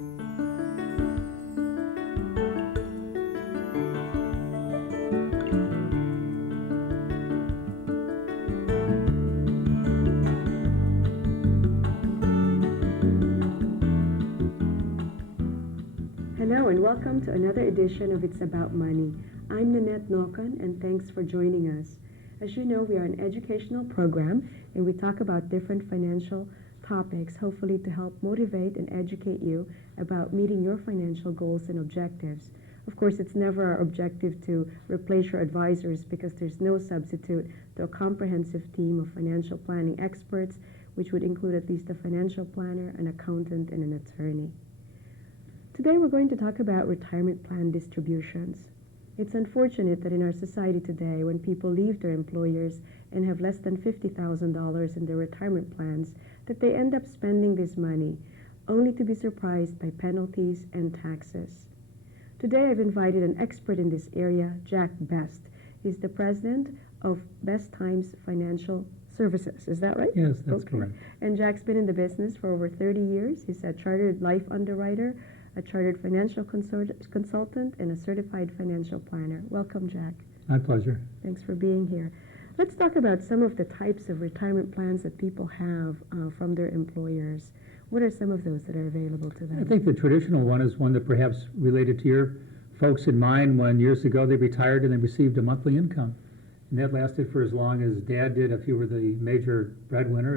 Hello and welcome to another edition of It's About Money. I'm Nanette Nokon and thanks for joining us. As you know, we are an educational program and we talk about different financial topics, hopefully to help motivate and educate you about meeting your financial goals and objectives. Of course, it's never our objective to replace your advisors because there's no substitute to a comprehensive team of financial planning experts, which would include at least a financial planner, an accountant, and an attorney. Today we're going to talk about retirement plan distributions. It's unfortunate that in our society today, when people leave their employers and have less than $50,000 in their retirement plans, that they end up spending this money only to be surprised by penalties and taxes. Today I've invited an expert in this area, Jack Best. He's the president of Best Times Financial Services. Is that right? Yes, that's correct. And Jack's been in the business for over 30 years. He's a chartered life underwriter, a chartered financial consultant, and a certified financial planner. Welcome, Jack. My pleasure. Thanks for being here. Let's talk about some of the types of retirement plans that people have from their employers. What are some of those that are available to them? I think the traditional one is one that perhaps related to your folks in mind when years ago they retired and they received a monthly income. And that lasted for as long as Dad did if you were the major breadwinner.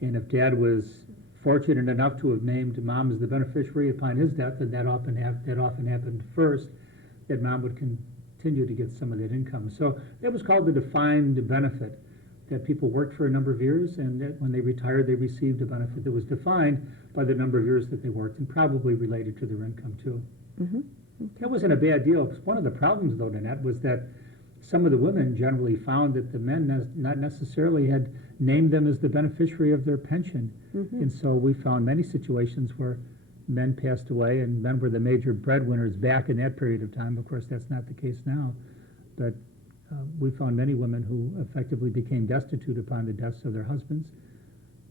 And if Dad was fortunate enough to have named Mom as the beneficiary upon his death, then that often happened first, that Mom would continue to get some of that income. So that was called the defined benefit, that people worked for a number of years, and that when they retired, they received a benefit that was defined by the number of years that they worked and probably related to their income, too. Mm-hmm. Okay. That wasn't a bad deal. One of the problems, though, Nanette, was that some of the women generally found that the men not necessarily had named them as the beneficiary of their pension. Mm-hmm. And so we found many situations where men passed away and men were the major breadwinners back in that period of time. Of course, that's not the case now. But we found many women who effectively became destitute upon the deaths of their husbands.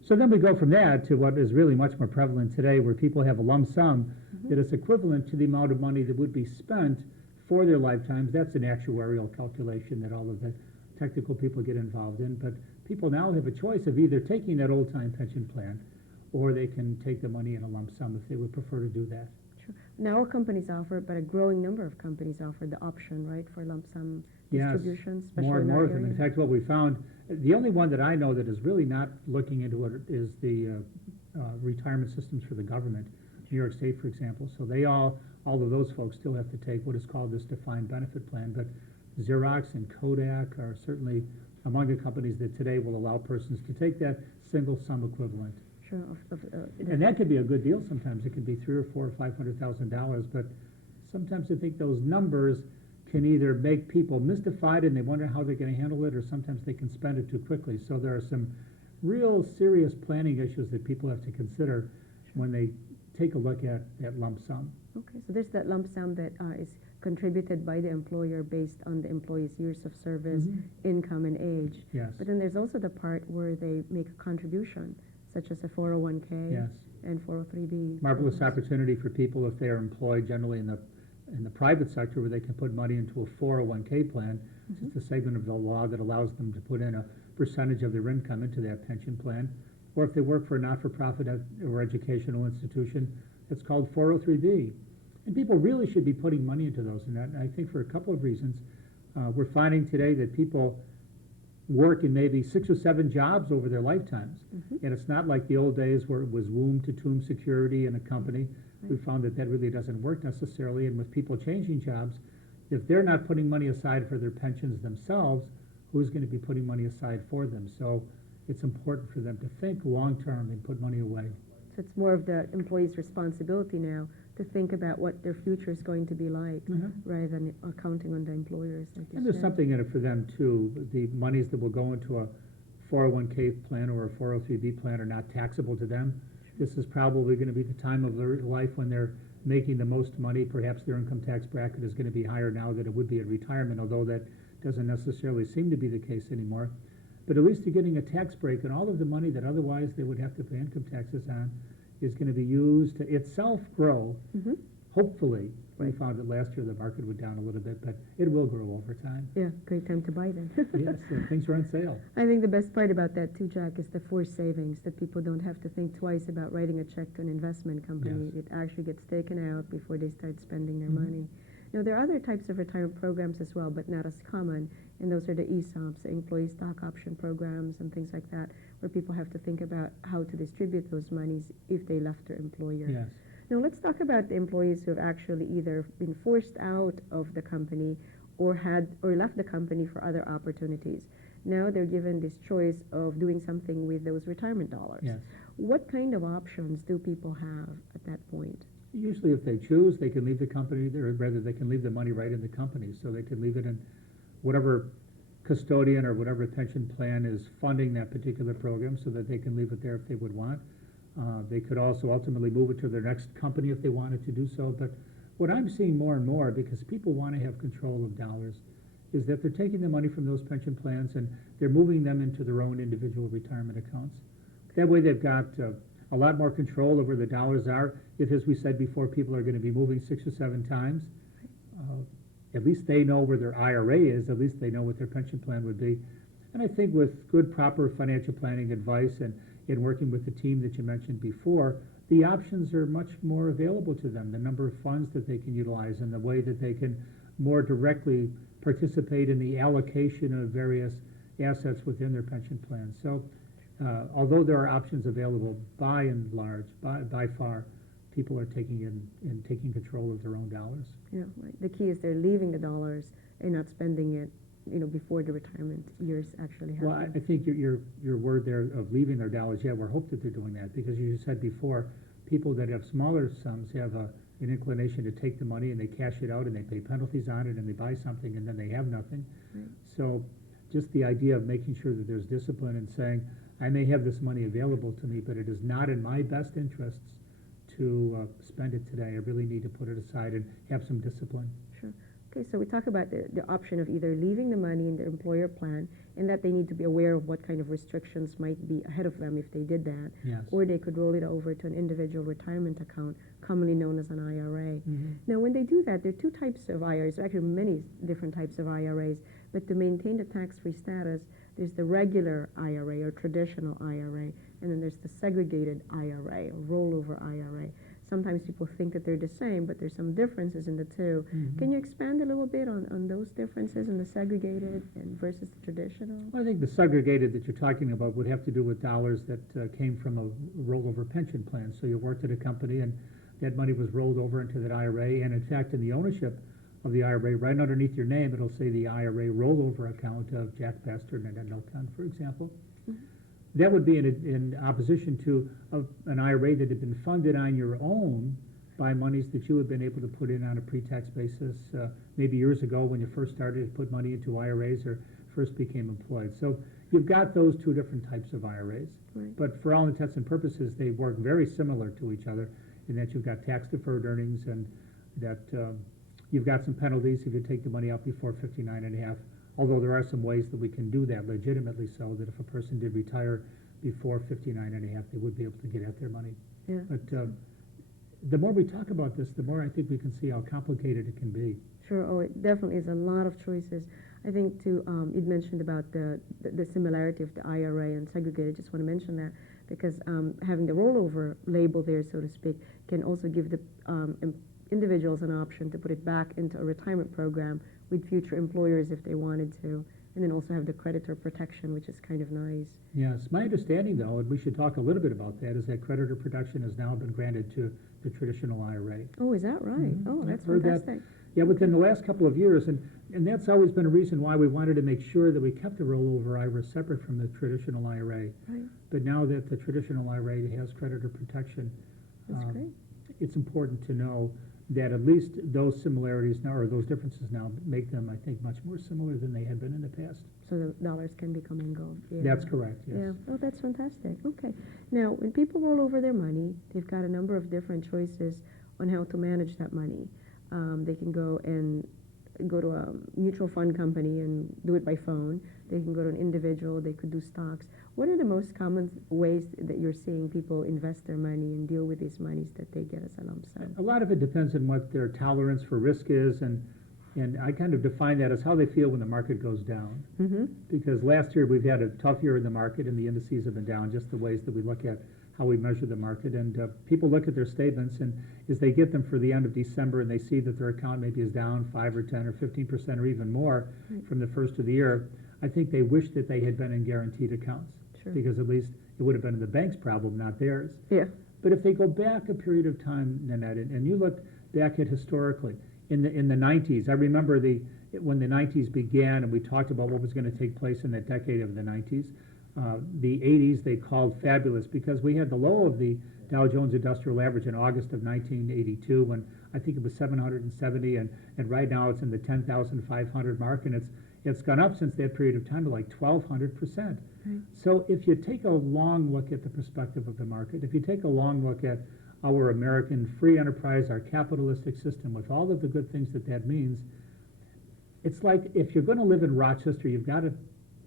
So then we go from that to what is really much more prevalent today, where people have a lump sum that is equivalent to the amount of money that would be spent for their lifetimes. That's an actuarial calculation that all of the technical people get involved in. But people now have a choice of either taking that old-time pension plan or they can take the money in a lump sum if they would prefer to do that. Sure. Now all companies offer, but a growing number of companies offer the option, right, for lump sum distributions, Yes, especially more and in more our of them. area. In fact, what we found, the only one that I know that is really not looking into it is the retirement systems for the government. New York State, for example. So they all of those folks still have to take what is called this defined benefit plan. But Xerox and Kodak are certainly among the companies that today will allow persons to take that single sum equivalent. Sure. And that could be a good deal sometimes. It could be $300,000 or $400,000 or $500,000. But sometimes I think those numbers can either make people mystified and they wonder how they're going to handle it, or sometimes they can spend it too quickly. So there are some real serious planning issues that people have to consider when they take a look at that lump sum. Okay, so there's that lump sum that is contributed by the employer based on the employee's years of service, income, and age. Yes. But then there's also the part where they make a contribution, such as a 401k Yes. and 403b. Marvelous opportunity for people if they are employed generally in the private sector, where they can put money into a 401k plan. It's a segment of the law that allows them to put in a percentage of their income into that pension plan. Or if they work for a not-for-profit or educational institution, it's called 403b. And people really should be putting money into those. And I think for a couple of reasons. We're finding today that people work in maybe 6 or 7 jobs over their lifetimes. And it's not like the old days where it was womb-to-tomb security in a company. We found that really doesn't work necessarily. And with people changing jobs, if they're not putting money aside for their pensions themselves, who's going to be putting money aside for them? So it's important for them to think long-term and put money away. So it's more of the employee's responsibility now to think about what their future is going to be like, rather than counting on the employers. Like you And there's said. something in it for them, too. The monies that will go into a 401k plan or a 403b plan are not taxable to them. This is probably going to be the time of their life when they're making the most money. Perhaps their income tax bracket is going to be higher now than it would be at retirement, although that doesn't necessarily seem to be the case anymore. But at least they're getting a tax break, and all of the money that otherwise they would have to pay income taxes on is going to be used to itself grow. Mm-hmm. Hopefully, we Right. found that last year the market went down a little bit, but it will grow over time. Yeah, great time to buy then. Yes, things are on sale. I think the best part about that too, Jack, is the forced savings, that people don't have to think twice about writing a check to an investment company. Yes. It actually gets taken out before they start spending their Mhm. money. Now, there are other types of retirement programs as well, but not as common, and those are the ESOPs, the employee stock option programs and things like that, where people have to think about how to distribute those monies if they left their employer. Yes. Now, let's talk about the employees who have actually either been forced out of the company or left the company for other opportunities. Now they're given this choice of doing something with those retirement dollars. Yes. What kind of options do people have at that point? Usually if they choose, they can leave the company, or rather they can leave the money right in the company. So they can leave it in whatever custodian or whatever pension plan is funding that particular program, so that they can leave it there if they would want. They could also ultimately move it to their next company if they wanted to do so. But what I'm seeing more and more, because people want to have control of dollars, is that they're taking the money from those pension plans and they're moving them into their own individual retirement accounts. That way they've got a lot more control over where the dollars are. If, as we said before, people are going to be moving 6 or 7 times, at least they know where their IRA is, at least they know what their pension plan would be. And I think with good, proper financial planning advice and in working with the team that you mentioned before, the options are much more available to them, the number of funds that they can utilize and the way that they can more directly participate in the allocation of various assets within their pension plan. So although there are options available, by and large, by far, people are taking control of their own dollars. Yeah, right. The key is they're leaving the dollars and not spending it, before the retirement years actually happen. Well, I think your word there of leaving their dollars, yeah, we're hoping that they're doing that, because you said before, people that have smaller sums have an inclination to take the money and they cash it out and they pay penalties on it and they buy something and then they have nothing. Right. So just the idea of making sure that there's discipline and saying, I may have this money available to me, but it is not in my best interests to spend it today. I really need to put it aside and have some discipline. Sure. Okay, so we talk about the option of either leaving the money in their employer plan, and that they need to be aware of what kind of restrictions might be ahead of them if they did that. Yes. Or they could roll it over to an individual retirement account, commonly known as an IRA. Mm-hmm. Now, when they do that, there are 2 types of IRAs, actually many different types of IRAs, but to maintain the tax-free status, there's the regular IRA or traditional IRA, and then there's the segregated IRA or rollover IRA. Sometimes people think that they're the same, but there's some differences in the 2. Mm-hmm. Can you expand a little bit on those differences in the segregated and versus the traditional? Well, I think the segregated that you're talking about would have to do with dollars that came from a rollover pension plan. So you worked at a company and that money was rolled over into that IRA, and in fact, in the ownership of the IRA, right underneath your name, it'll say the IRA rollover account of Jack Bastard and Annette Milcon, for example. Mm-hmm. That would be in opposition to an IRA that had been funded on your own by monies that you had been able to put in on a pre-tax basis maybe years ago when you first started to put money into IRAs or first became employed. So you've got those 2 different types of IRAs. Right. But for all intents and purposes, they work very similar to each other in that you've got tax-deferred earnings and that you've got some penalties if you take the money out before 59 and a half. Although there are some ways that we can do that legitimately, so that if a person did retire before 59 and a half, they would be able to get at their money. Yeah. But the more we talk about this, the more I think we can see how complicated it can be. Sure. Oh, it definitely is a lot of choices. I think too, you'd mentioned about the similarity of the IRA and segregated. I just want to mention that because having the rollover label there, so to speak, can also give the individuals an option to put it back into a retirement program with future employers if they wanted to, and then also have the creditor protection, which is kind of nice. Yes, my understanding though, and we should talk a little bit about that, is that creditor protection has now been granted to the traditional IRA. Oh, is that right? Mhm. Oh, I've that's heard that. fantastic. Yeah, within the last couple of years, and that's always been a reason why we wanted to make sure that we kept the rollover IRA separate from the traditional IRA. Right. But now that the traditional IRA has creditor protection, That's great. it's important to know that at least those similarities now, or those differences now, make them, I think, much more similar than they had been in the past. So the dollars can become and go. Yeah. That's correct, yes. Yeah. Oh, that's fantastic. Okay. Now, when people roll over their money, they've got a number of different choices on how to manage that money. They can go and go to a mutual fund company and do it by phone. They can go to an individual. They could do stocks. What are the most common ways that you're seeing people invest their money and deal with these monies that they get as a lump sum? A lot of it depends on what their tolerance for risk is, and I kind of define that as how they feel when the market goes down. Mm-hmm. Because last year we've had a tough year in the market, and the indices have been down, just the ways that we look at how we measure the market. And people look at their statements, and as they get them for the end of December and they see that their account maybe is down 5 or 10 or 15% or even more from the first of the year, I think they wish that they had been in guaranteed accounts. Sure. Because at least it would have been the bank's problem, not theirs. Yeah. But if they go back a period of time, Nanette, and you look back at historically, in the 90s, I remember when the 90s began and we talked about what was going to take place in that decade of the 90s, the 80s they called fabulous because we had the low of the Dow Jones Industrial Average in August of 1982 when I think it was 770, and right now it's in the 10,500 mark, and it's gone up since that period of time to like 1,200%. Right. So if you take a long look at the perspective of the market, if you take a long look at our American free enterprise, our capitalistic system, with all of the good things that means, it's like if you're going to live in Rochester, you've got to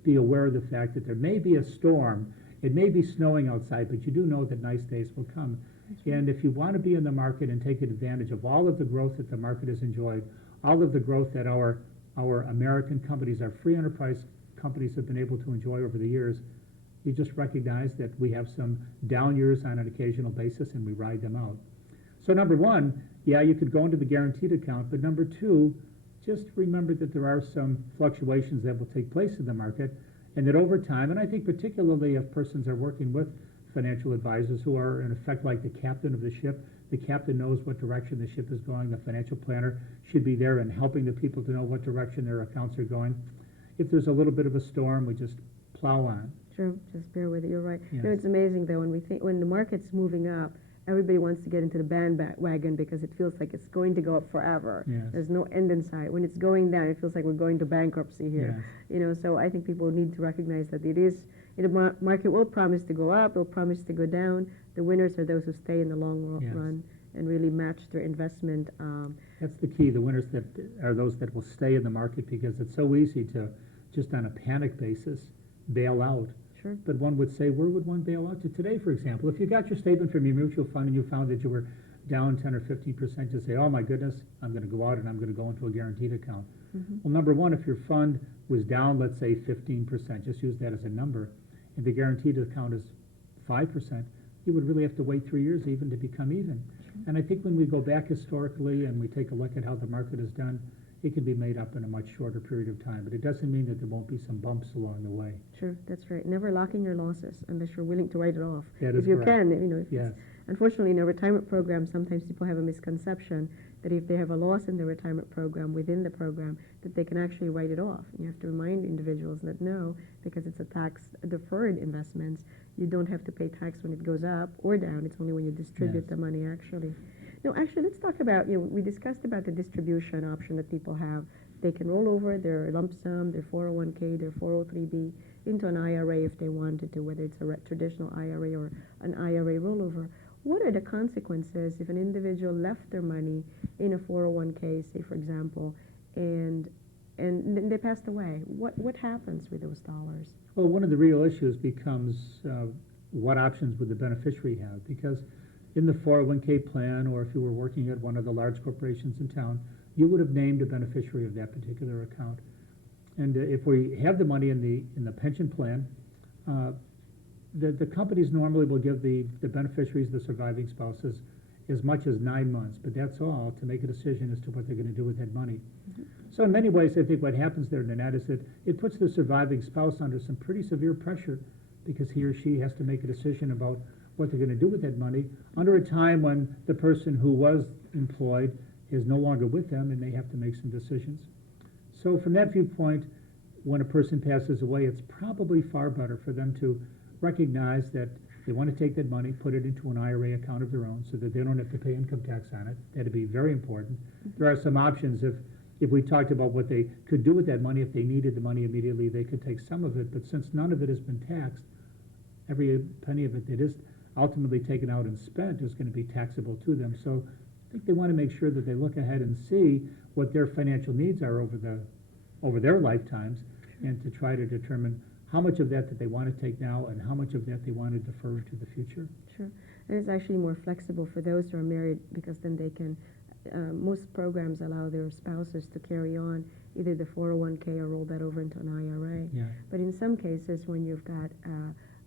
be aware of the fact that there may be a storm, it may be snowing outside, but you do know that nice days will come. Right. And if you want to be in the market and take advantage of all of the growth that the market has enjoyed, all of the growth that our American companies, our free enterprise companies have been able to enjoy over the years, you just recognize that we have some down years on an occasional basis and we ride them out. So number one, yeah, you could go into the guaranteed account, but number two, just remember that there are some fluctuations that will take place in the market, and that over time, and I think particularly if persons are working with financial advisors who are in effect like the captain of the ship, the captain knows what direction the ship is going, the financial planner should be there and helping the people to know what direction their accounts are going. If there's a little bit of a storm, we just plow on. True, just bear with it, you're right. Yes. You know, it's amazing though, when the market's moving up, everybody wants to get into the bandwagon because it feels like it's going to go up forever. Yes. There's no end in sight. When it's going down, it feels like we're going to bankruptcy here. Yes. You know, so I think people need to recognize that the market will promise to go up, it'll promise to go down. The winners are those who stay in the long run and really match their investment. That's the key. The winners that are those that will stay in the market, because it's so easy to, just on a panic basis, bail out. Sure. But one would say, where would one bail out to today, for example? If you got your statement from your mutual fund and you found that you were down 10 or 15%, you say, oh my goodness, I'm going to go out and I'm going to go into a guaranteed account. Mm-hmm. Well, number one, if your fund was down, let's say 15%, just use that as a number, and the guaranteed account is 5%, you would really have to wait 3 years even to become even. Sure. And I think when we go back historically and we take a look at how the market has done, it can be made up in a much shorter period of time. But it doesn't mean that there won't be some bumps along the way. Sure, that's right. Never lock in your losses unless you're willing to write it off. That is if you correct. can, you know. Yes. Unfortunately, in a retirement program, sometimes people have a misconception that if they have a loss in their retirement program, within the program, that they can actually write it off. You have to remind individuals that no, because it's a tax-deferred investments, you don't have to pay tax when it goes up or down. It's only when you distribute the money, actually. No, actually, let's talk about, we discussed about the distribution option that people have. They can roll over their lump sum, their 401k, their 403b into an IRA if they wanted to, whether it's a traditional IRA or an IRA rollover. What are the consequences if an individual left their money in a 401k, say, for example, and they passed away? What happens with those dollars? Well, one of the real issues becomes what options would the beneficiary have? Because in the 401k plan, or if you were working at one of the large corporations in town, you would have named a beneficiary of that particular account. And if we have the money in the pension plan, the companies normally will give the beneficiaries, the surviving spouses, as much as 9 months, but that's all to make a decision as to what they're going to do with that money. Mm-hmm. So in many ways, I think what happens there, Nanette, is that it puts the surviving spouse under some pretty severe pressure because he or she has to make a decision about what they're going to do with that money under a time when the person who was employed is no longer with them and they have to make some decisions. So from that viewpoint, when a person passes away, it's probably far better for them to recognize that they want to take that money, put it into an IRA account of their own so that they don't have to pay income tax on it. That'd be very important. Mm-hmm. There are some options. If we talked about what they could do with that money, if they needed the money immediately, they could take some of it. But since none of it has been taxed, every penny of it that is ultimately taken out and spent is going to be taxable to them. So I think they want to make sure that they look ahead and see what their financial needs are over their lifetimes, and to try to determine how much of that they want to take now and how much of that they want to defer into the future. Sure. And it's actually more flexible for those who are married, because then they can, most programs allow their spouses to carry on either the 401k or roll that over into an IRA. Yeah. But in some cases, when you've got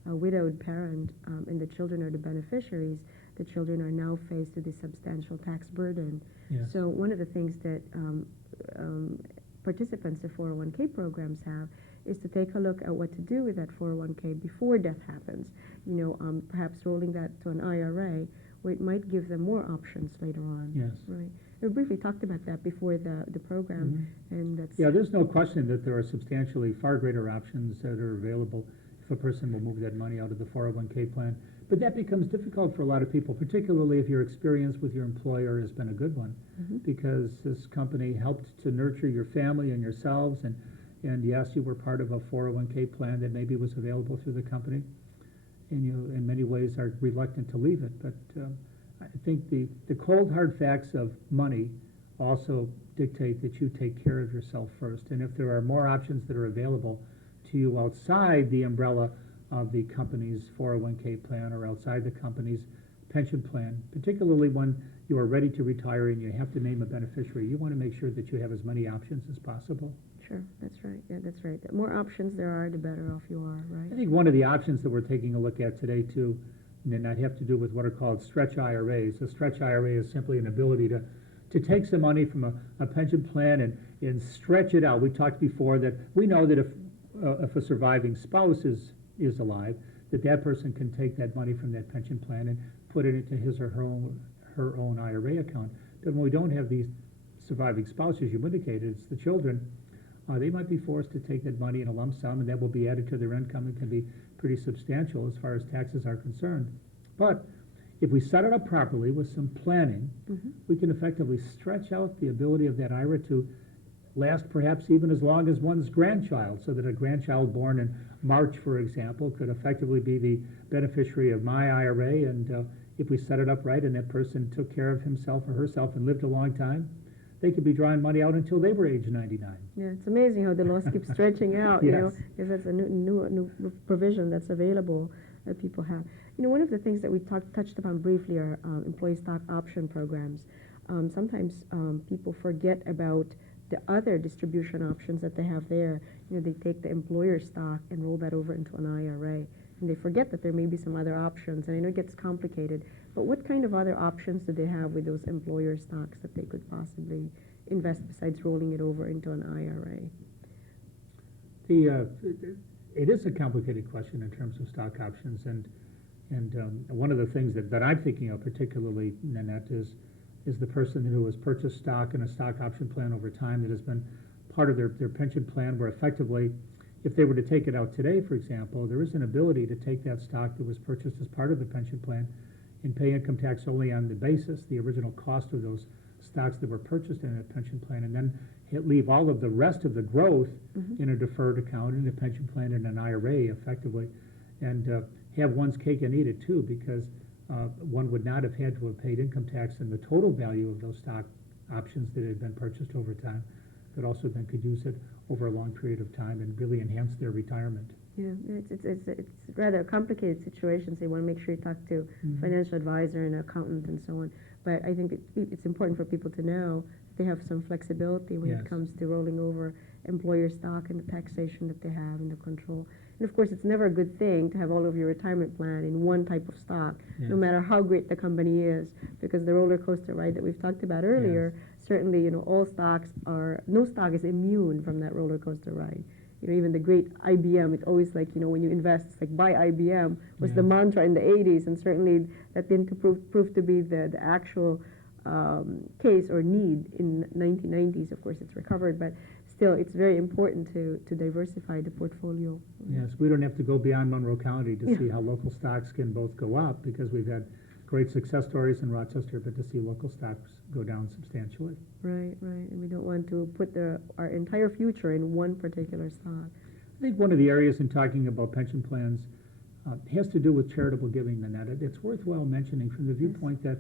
a widowed parent and the children are the beneficiaries, the children are now faced with a substantial tax burden. Yes. So one of the things that participants of 401k programs have is to take a look at what to do with that 401k before death happens. Perhaps rolling that to an IRA, where it might give them more options later on. Yes. Right. We briefly talked about that before the program, and that's... Yeah, there's no question that there are substantially far greater options that are available if a person will move that money out of the 401k plan. But that becomes difficult for a lot of people, particularly if your experience with your employer has been a good one, because this company helped to nurture your family and yourselves, and yes, you were part of a 401k plan that maybe was available through the company, and you, in many ways, are reluctant to leave it. But I think the cold, hard facts of money also dictate that you take care of yourself first. And if there are more options that are available to you outside the umbrella of the company's 401k plan or outside the company's pension plan, particularly when you are ready to retire and you have to name a beneficiary, you want to make sure that you have as many options as possible. Sure, that's right. Yeah, that's right. The more options there are, the better off you are, right? I think one of the options that we're taking a look at today, too, and that have to do with what are called stretch IRAs. A stretch IRA is simply an ability to take some money from a pension plan and stretch it out. We talked before that we know that if a surviving spouse is alive, that person can take that money from that pension plan and put it into his or her own IRA account. But when we don't have these surviving spouses, you indicated, it's the children, they might be forced to take that money in a lump sum, and that will be added to their income. It can be pretty substantial as far as taxes are concerned. But if we set it up properly with some planning, we can effectively stretch out the ability of that IRA to last perhaps even as long as one's grandchild, so that a grandchild born in March, for example, could effectively be the beneficiary of my IRA. And if we set it up right and that person took care of himself or herself and lived a long time, they could be drawing money out until they were age 99. Yeah, it's amazing how the laws keep stretching out, Yes. because that's a new provision that's available that people have. One of the things that we touched upon briefly are employee stock option programs. Sometimes people forget about the other distribution options that they have there. They take the employer stock and roll that over into an IRA, and they forget that there may be some other options, and I know it gets complicated, but what kind of other options do they have with those employer stocks that they could possibly invest besides rolling it over into an IRA? It is a complicated question in terms of stock options, and one of the things that I'm thinking of particularly, Nanette, is the person who has purchased stock in a stock option plan over time that has been part of their pension plan, where effectively, if they were to take it out today, for example, there is an ability to take that stock that was purchased as part of the pension plan and pay income tax only on the basis, the original cost of those stocks that were purchased in a pension plan, and then leave all of the rest of the growth in a deferred account, in a pension plan, in an IRA, effectively, and have one's cake and eat it, too, because one would not have had to have paid income tax in the total value of those stock options that had been purchased over time, but also then could use it over a long period of time and really enhance their retirement. Yeah, it's rather a complicated situation, so you want to make sure you talk to a financial advisor and an accountant and so on. But I think it's important for people to know that they have some flexibility when it comes to rolling over employer stock and the taxation that they have and the control. And of course, it's never a good thing to have all of your retirement plan in one type of stock, no matter how great the company is, because the roller coaster ride that we've talked about earlier, certainly, all stocks no stock is immune from that roller coaster ride. Even the great IBM, it's always like, when you invest, it's like buy IBM was the mantra in the 80s, and certainly that didn't prove to be the actual case or need in 1990s. Of course, it's recovered, but still, it's very important to diversify the portfolio. Yes, we don't have to go beyond Monroe County to see how local stocks can both go up, because we've had great success stories in Rochester, but to see local stocks go down substantially. Right, and we don't want to put our entire future in one particular stock. I think one of the areas in talking about pension plans has to do with charitable giving, Nanette. It's worthwhile mentioning from the viewpoint that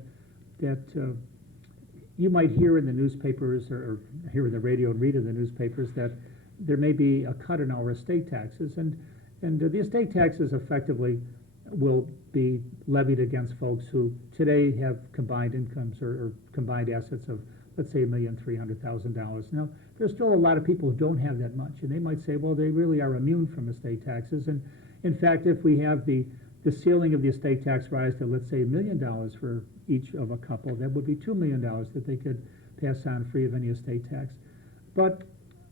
you might hear in the newspapers or hear in the radio and read in the newspapers that there may be a cut in our estate taxes, and the estate taxes effectively will be levied against folks who today have combined incomes or combined assets of, let's say, $1,300,000. Now, there's still a lot of people who don't have that much, and they might say, well, they really are immune from estate taxes. And in fact, if we have the ceiling of the estate tax rise to, let's say, $1 million for each of a couple, that would be $2 million that they could pass on free of any estate tax. But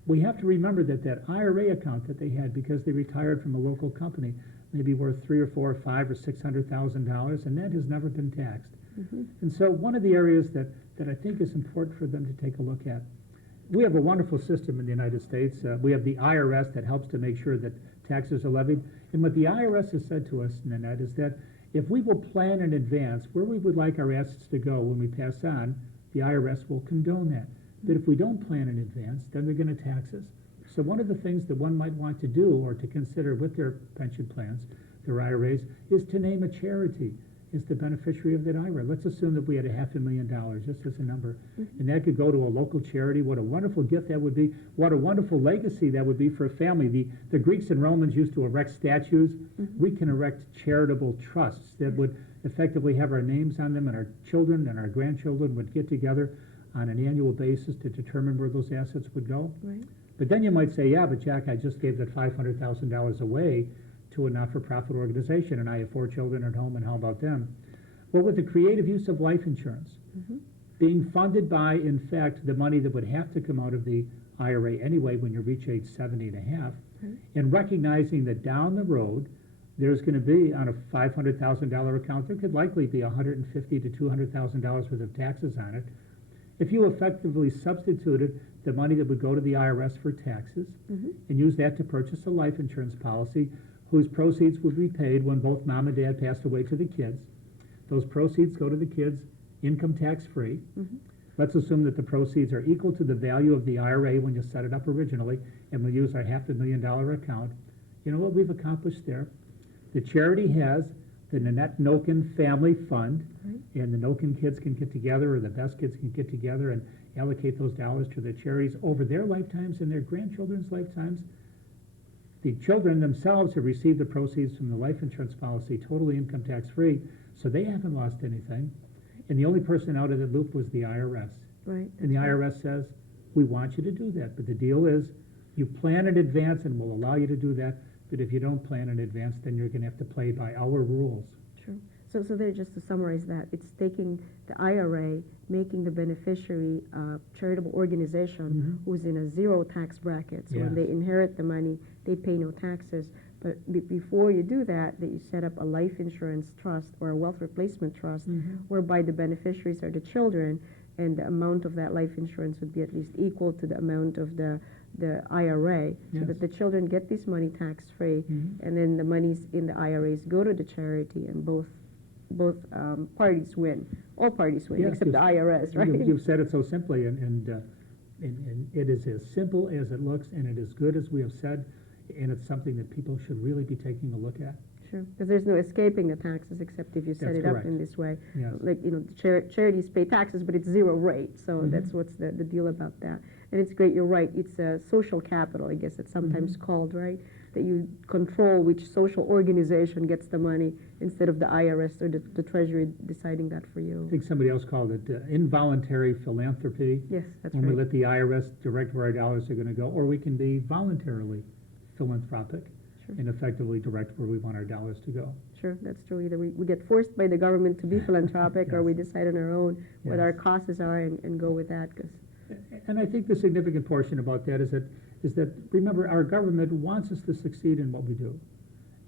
we have to remember that that IRA account that they had because they retired from a local company may be worth $300,000 or $400,000 or $500,000 or $600,000, and that has never been taxed. Mm-hmm. And so one of the areas that I think is important for them to take a look at, we have a wonderful system in the United States. We have the IRS that helps to make sure that taxes are levied. And what the IRS has said to us, Nanette, is that if we will plan in advance where we would like our assets to go when we pass on, the IRS will condone that. But if we don't plan in advance, then they're going to tax us. So one of the things that one might want to do or to consider with their pension plans, their IRAs, is to name a charity as the beneficiary of that IRA. Let's assume that we had $500,000, just as a number, and that could go to a local charity. What a wonderful gift that would be. What a wonderful legacy that would be for a family. The Greeks and Romans used to erect statues. We can erect charitable trusts that would effectively have our names on them, and our children and our grandchildren would get together on an annual basis to determine where those assets would go. Right. But then you might say, yeah, but Jack, I just gave that $500,000 away to a not-for-profit organization, and I have 4 children at home, and how about them? Well, with the creative use of life insurance, being funded by, in fact, the money that would have to come out of the IRA anyway when you reach age 70 and a half, and recognizing that down the road, there's going to be, on a $500,000 account, there could likely be $150,000 to $200,000 worth of taxes on it. If you effectively substituted the money that would go to the IRS for taxes and use that to purchase a life insurance policy whose proceeds would be paid when both mom and dad passed away to the kids, those proceeds go to the kids income tax free. Let's assume that the proceeds are equal to the value of the IRA when you set it up originally, and we'll use our $500,000 account. You know what we've accomplished there? The charity has the Nanette Noken Family Fund, and the Noken kids can get together, or the best kids can get together and allocate those dollars to the charities over their lifetimes and their grandchildren's lifetimes. The children themselves have received the proceeds from the life insurance policy totally income tax free, so they haven't lost anything. And the only person out of the loop was the IRS. Right. And the IRS says, we want you to do that, but the deal is you plan in advance and we'll allow you to do that. But if you don't plan in advance, then you're going to have to play by our rules. True. So there, just to summarize that, it's taking the IRA, making the beneficiary a charitable organization who's in a zero tax bracket. So when they inherit the money, they pay no taxes. But before you do that, that you set up a life insurance trust or a wealth replacement trust, whereby the beneficiaries are the children, and the amount of that life insurance would be at least equal to the amount of the IRA, so that the children get this money tax-free, and then the monies in the IRAs go to the charity, and both parties win. All parties win, except the IRS, right? You've said it so simply, and it is as simple as it looks, and it is good as we have said, and it's something that people should really be taking a look at. Sure, because there's no escaping the taxes except if you set it up in this way. Yes. Like, you know, charities pay taxes, but it's zero rate, so that's what's the deal about that. And it's great, you're right, it's a social capital, I guess it's sometimes called, right? That you control which social organization gets the money instead of the IRS or the Treasury deciding that for you. I think somebody else called it involuntary philanthropy. Yes, that's when right. we let the IRS direct where our dollars are going to go, or we can be voluntarily philanthropic and effectively direct where we want our dollars to go. Sure, that's true. Either we get forced by the government to be philanthropic or we decide on our own what our causes are and go with that. And I think the significant portion about that is that, remember, our government wants us to succeed in what we do.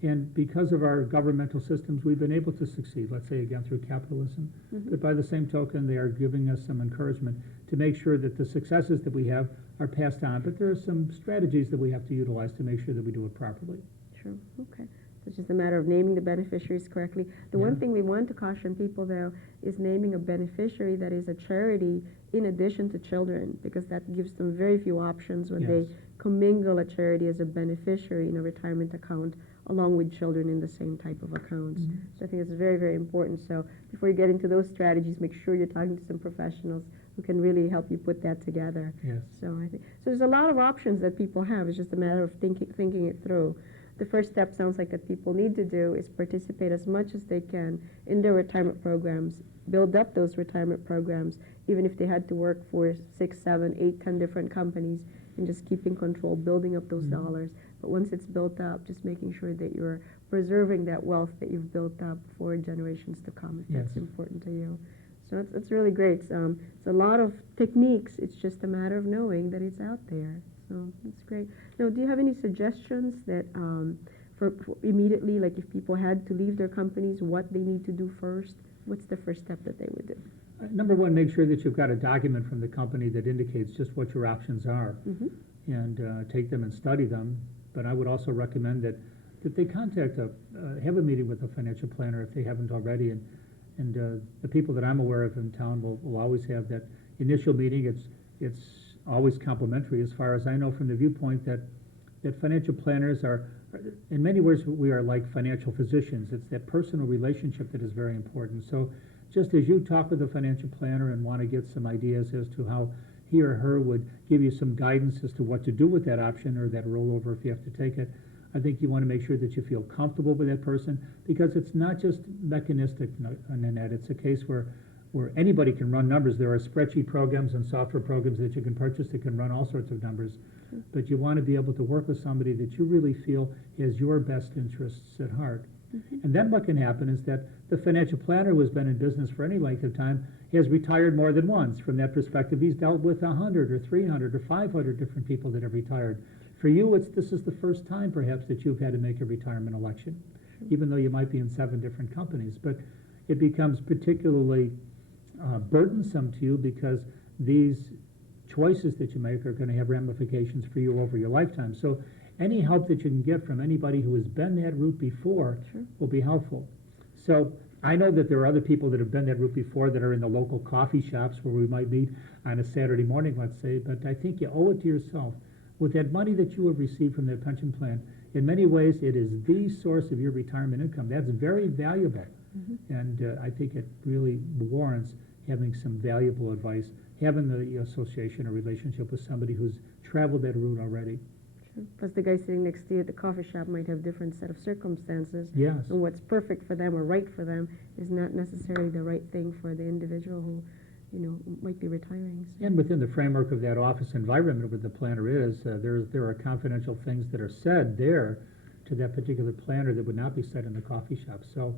And because of our governmental systems, we've been able to succeed, let's say, again, through capitalism. But by the same token, they are giving us some encouragement to make sure that the successes that we have are passed on. But there are some strategies that we have to utilize to make sure that we do it properly. Sure, okay. So it's just a matter of naming the beneficiaries correctly. The one thing we want to caution people, though, is naming a beneficiary that is a charity in addition to children, because that gives them very few options when they commingle a charity as a beneficiary in a retirement account along with children in the same type of accounts. Mhm. So I think it's very, very important. So before you get into those strategies, make sure you're talking to some professionals who can really help you put that together. Yes. So I think so. There's a lot of options that people have. It's just a matter of thinking it through. The first step sounds like that people need to do is participate as much as they can in their retirement programs, build up those retirement programs, even if they had to work for 6, 7, 8, 10 different companies, and just keeping control, building up those dollars. But once it's built up, just making sure that you're preserving that wealth that you've built up for generations to come, if that's Yes. important to you. So it's really great. It's a lot of techniques. It's just a matter of knowing that it's out there. So it's great. Now, do you have any suggestions that for immediately, like if people had to leave their companies, what they need to do first? What's the first step that they would do? Number one, make sure that you've got a document from the company that indicates just what your options are, and take them and study them. But I would also recommend that they contact have a meeting with a financial planner if they haven't already. And the people that I'm aware of in town will always have that initial meeting. It's always complimentary, as far as I know, from the viewpoint that financial planners are, in many ways, we are like financial physicians. It's that personal relationship that is very important. So just as you talk with a financial planner and want to get some ideas as to how he or her would give you some guidance as to what to do with that option or that rollover if you have to take it, I think you want to make sure that you feel comfortable with that person, because it's not just mechanistic, Nanette. It's a case where anybody can run numbers. There are spreadsheet programs and software programs that you can purchase that can run all sorts of numbers. But you want to be able to work with somebody that you really feel has your best interests at heart. And then what can happen is that the financial planner who has been in business for any length of time has retired more than once. From that perspective, he's dealt with 100 or 300 or 500 different people that have retired. For you, this is the first time perhaps that you've had to make a retirement election, even though you might be in 7 different companies. But it becomes particularly burdensome to you because these choices that you make are going to have ramifications for you over your lifetime. So any help that you can get from anybody who has been that route before will be helpful. So I know that there are other people that have been that route before that are in the local coffee shops where we might meet on a Saturday morning, let's say, but I think you owe it to yourself. With that money that you have received from that pension plan, in many ways it is the source of your retirement income. That's very valuable. And I think it really warrants having some valuable advice, having the association or relationship with somebody who's traveled that route already. Plus, the guy sitting next to you at the coffee shop might have different set of circumstances. Yes. And what's perfect for them or right for them is not necessarily the right thing for the individual who, might be retiring. So. And within the framework of that office environment where the planner is, there are confidential things that are said there to that particular planner that would not be said in the coffee shop. So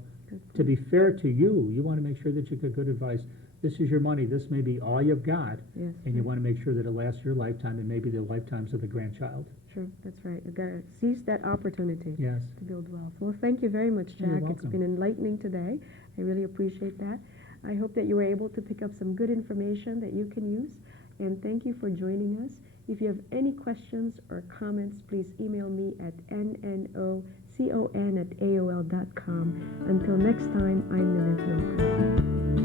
to be fair to you, you want to make sure that you get good advice. This is your money. This may be all you've got. Yes. And you want to make sure that it lasts your lifetime and maybe the lifetimes of the grandchild. True, that's right. You've got to seize that opportunity Yes. to build wealth. Well, thank you very much, You're Jack. welcome. It's been enlightening today. I really appreciate that. I hope that you were able to pick up some good information that you can use. And thank you for joining us. If you have any questions or comments, please email me at nnocon@aol.com. Until next time, I'm Nanette Milton.